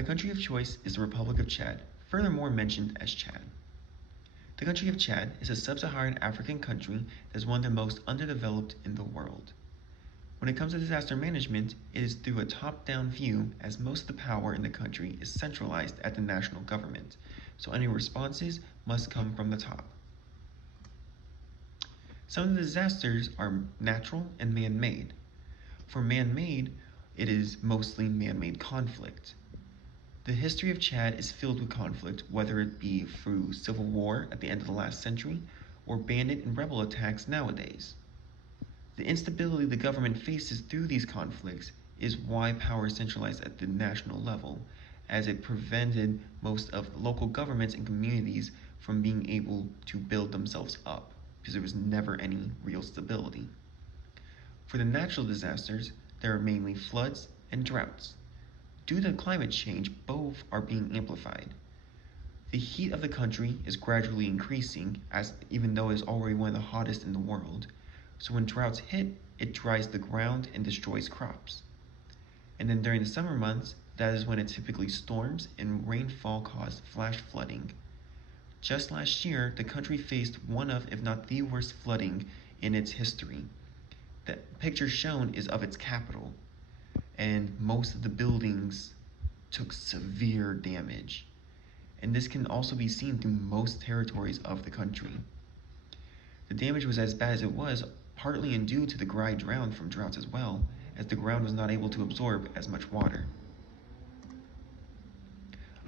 My country of choice is the Republic of Chad, furthermore mentioned as Chad. The country of Chad is a sub-Saharan African country that is one of the most underdeveloped in the world. When it comes to disaster management, it is through a top-down view, as most of the power in the country is centralized at the national government, so any responses must come from the top. Some of the disasters are natural and man-made. For man-made, it is mostly man-made conflict. The history of Chad is filled with conflict, whether it be through civil war at the end of the last century or bandit and rebel attacks nowadays. The instability the government faces through these conflicts is why power is centralized at the national level, as it prevented most of local governments and communities from being able to build themselves up, because there was never any real stability. For the natural disasters, there are mainly floods and droughts. Due to climate change, both are being amplified. The heat of the country is gradually increasing, as even though it is already one of the hottest in the world. So when droughts hit, it dries the ground and destroys crops. And then during the summer months, that is when it typically storms and rainfall cause flash flooding. Just last year, the country faced one of, if not the worst flooding in its history. The picture shown is of its capital, and most of the buildings took severe damage. And this can also be seen through most territories of the country. The damage was as bad as it was, partly in due to the dry ground from droughts as well, as the ground was not able to absorb as much water.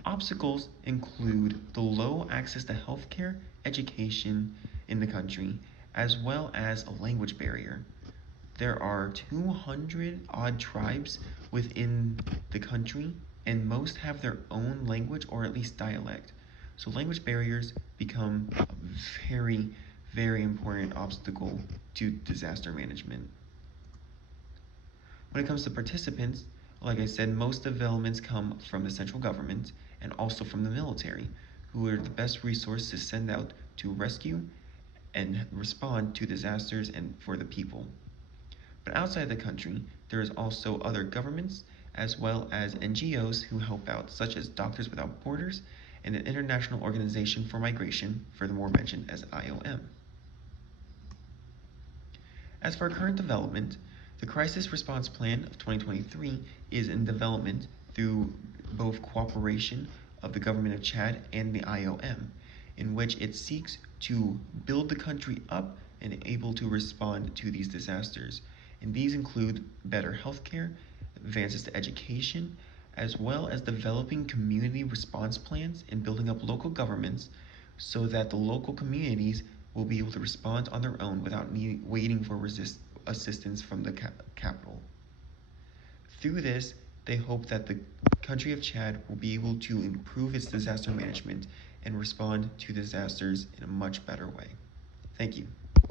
Obstacles include the low access to healthcare, education in the country, as well as a language barrier. There are 200 odd tribes within the country, and most have their own language or at least dialect. So language barriers become a very, very important obstacle to disaster management. When it comes to participants, like I said, most developments come from the central government and also from the military, who are the best resource to send out to rescue and respond to disasters and for the people. But outside the country, there is also other governments as well as NGOs who help out, such as Doctors Without Borders and the International Organization for Migration, furthermore mentioned as IOM. As for current development, the Crisis Response Plan of 2023 is in development through both cooperation of the government of Chad and the IOM, in which it seeks to build the country up and able to respond to these disasters. And these include better healthcare, advances to education, as well as developing community response plans and building up local governments so that the local communities will be able to respond on their own without waiting for assistance from the capital. Through this, they hope that the country of Chad will be able to improve its disaster management and respond to disasters in a much better way. Thank you.